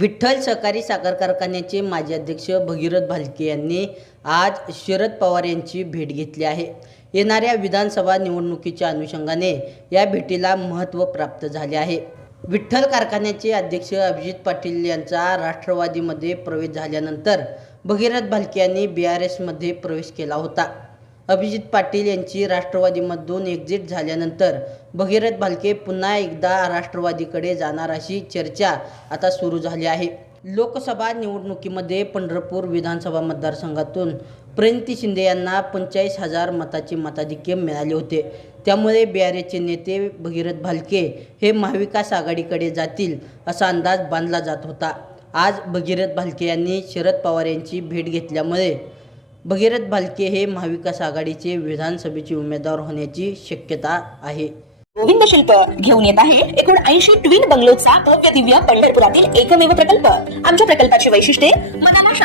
विठ्ठल सहकारी साखर कारखान्याचे माजी अध्यक्ष भगीरथ भालके यांनी आज शरद पवार यांची भेट घेतली आहे. येणाऱ्या विधानसभा निवडणुकीच्या अनुषंगाने या भेटीला महत्त्व प्राप्त झाले आहे. विठ्ठल कारखान्याचे अध्यक्ष अभिजित पाटील यांचा राष्ट्रवादीमध्ये प्रवेश झाल्यानंतर भगीरथ भालके यांनी बी आर एसमध्ये प्रवेश केला होता. अभिजित पाटील यांची राष्ट्रवादीमधून एक्झिट झाल्यानंतर भगीरथ भालके पुन्हा एकदा राष्ट्रवादीकडे जाणार अशी चर्चा आता सुरू झाली आहे. लोकसभा निवडणुकीमध्ये पंढरपूर विधानसभा मतदारसंघातून प्रणिती शिंदे यांना पंचेचाळीस हजार मताचे मताधिक्य मिळाले होते. त्यामुळे बी आर नेते भगीरथ भालके हे महाविकास आघाडीकडे जातील असा अंदाज बांधला जात होता. आज भगीरथ भालके यांनी शरद पवार यांची भेट घेतल्यामुळे भगीरथ भालके हे महाविकास आघाडीचे विधानसभेचे उमेदवार होण्याची शक्यता आहे. गोविंद शिल्प घेऊन येत आहे एकूण ऐंशी ट्विन बंगलोचा भव्य दिव्य पंढरपुरातील एकमेव प्रकल्प. आमच्या प्रकल्पाची वैशिष्ट्ये मनाला